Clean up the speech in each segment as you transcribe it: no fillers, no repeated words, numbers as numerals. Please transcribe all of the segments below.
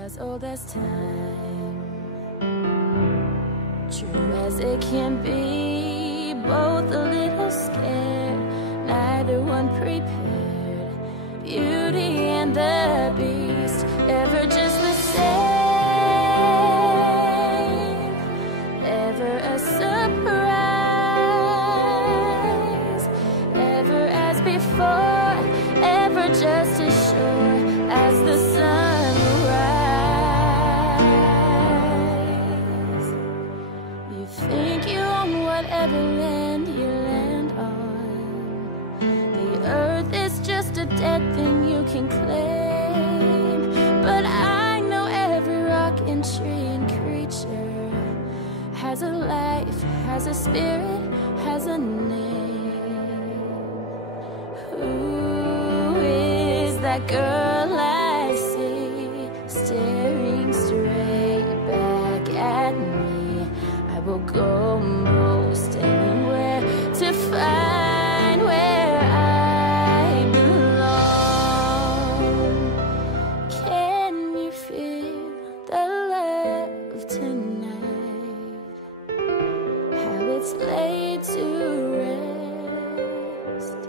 as old as time, true as it can be, both a little scared, neither one prepared. Beauty and the Beast, ever just the same, ever a surprise, ever as before, ever just as sure as the sunrise. You think you own whatever land you land on. The earth is just a dead thing you can claim, but I know every rock and tree and creature has a life, has a spirit, has a name. Who is that girl I see staring straight back at me? I will go most anywhere to find where I belong. Can you feel the love tonight? How it's laid to rest.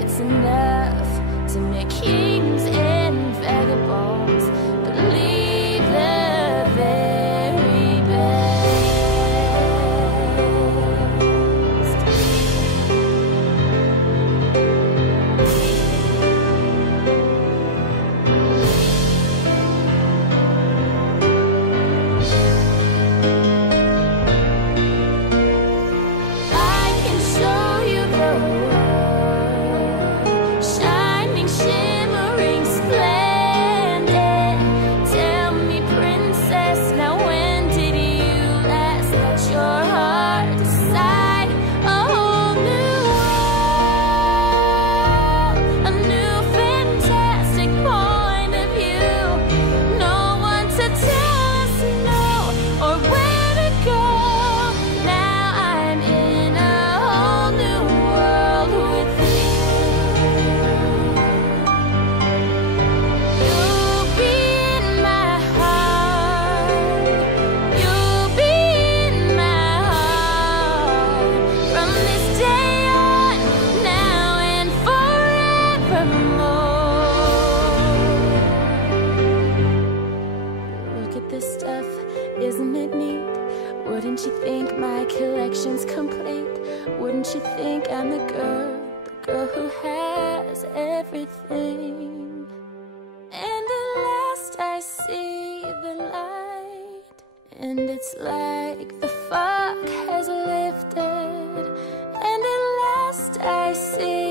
It's enough to make kings and vagabonds believe the very best. I can show you the world, shining, shimmering, splendid. Tell me, princess, now when did you last let your heart decide? A whole new world, a new fantastic point of view. No one to tell us no or where to go. Now I'm in a whole new world with you. You'll be in my heart. You'll be in my heart from this day on, now and forevermore. Look at this stuff, isn't it neat? Wouldn't you think my collection's complete? Wouldn't you think I'm the girl who has everything? And at last I see the light, and it's like the fog has lifted. And at last I see